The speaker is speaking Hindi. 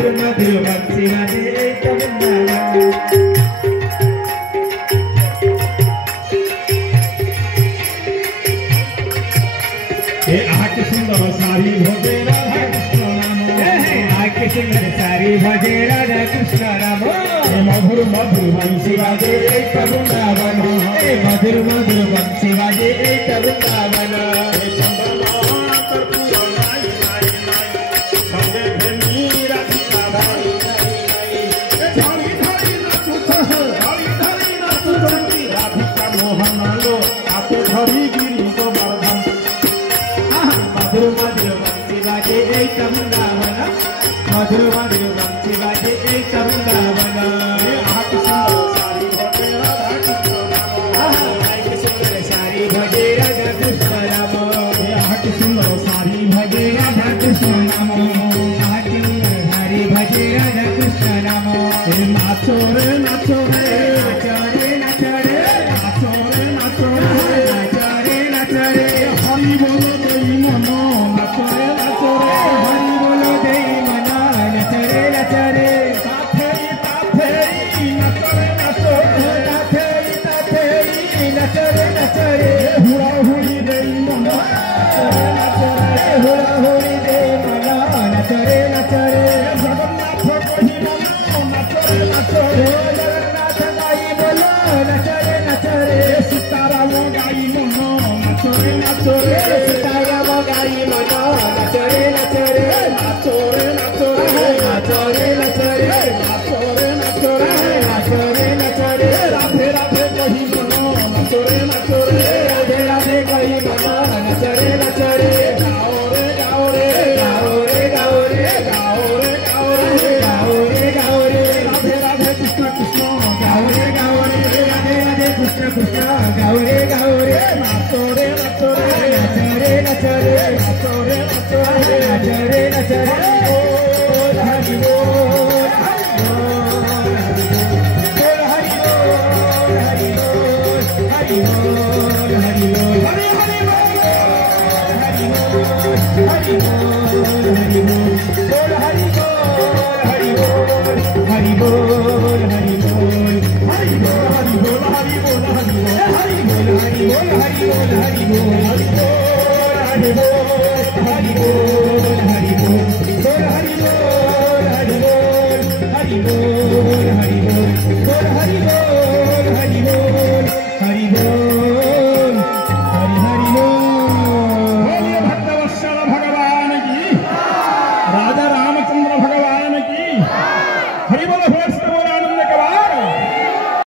मधुर मधुर बंसी बाजे वृंदावन। आके सुंदर सारी भजे राधा कृष्ण नाम, आके सुंदर सारी भजे राधा कृष्ण नाम। मधुर मधुर बंसी बाजे वृंदावन, मधुर मधुर बंसी बाजे वृंदावन। मधुर मधुर बंसी बाजे वृंदावन, मधुर मधुर बंसी बाजे वृंदावन। आके सुंदर सारी भजे राधा कृष्ण नाम, आके सुंदर सारी भजे राधा कृष्ण नाम, आके सुंदर सारी भजे राधा कृष्ण नाम। नाचो रे नाचो रे नाचो रे नाचो रे नाचो रे नाचो रे नाचो रे नाचो रे। हरि बोलो देई मनो नाचो रे नाचो रे, हरि बोलो देई मनो नाचो रे नाचो रे। ताथेई ताथेई नाचो रे नाचो रे, ताथेई ताथेई नाचो रे नाचो रे। हुरा हुरी देई मनो नाचो रे नाचो रे, हुरा हुरी देई मनो नाचो रे नाचो रे। जगन्नाथ कही मनो नाचो रे नाचो रे, जगन्नाथ गाई बोलो नाचो रे नाचो रे। सीताराम गाई मनो नाचो रे नाचो रे, सीताराम गाई मनो नाचो रे नाचो रे। नाचो रे नाचो रे नाचो रे नाचो रे नाचो रे नाचो रे नाचो रे नाचो रे। राधे राधे कही मनो नाचो रे नाचो रे, राधे राधे कही मनो नाचो रे नाचो रे। गाओ रे गाओ रे गाओ रे गाओ रे गाओ रे गाओ रे गाओ रे गाओ रे। राधे राधे कृष्ण कृष्ण गाओ रे गाओ रे, राधे राधे कृष्ण कृष्ण गाओ रे गाओ रे। नाचो रे नाचो रे नाचो रे नाचो रे नाचो रे नाचो रे नाचो रे नाचो रे। हरि बोल हरि बोल हरि बोल हरि बोल हरि बोल हरि बोल हरि हरि बोल हरि बोल हरि बोल हरि बोल बोल हरि बोल हरि बोल हरि बोल हरि बोल हरि बोल हरि बोल हरि बोल हरि बोल हरि बोल हरि बोल हरि बोल हरि बोल हरि बोल हरि बोल हरि बोल हरि बोल हरि बोल बोल हरि बोल हरि बोल हरि बोल बोल हरि बोल हरि बोल हरि बोल हरि हरि बोल। बोलिए भक्तवत्सल भगवान की, राजा रामचंद्र भगवान की। हरि बोल।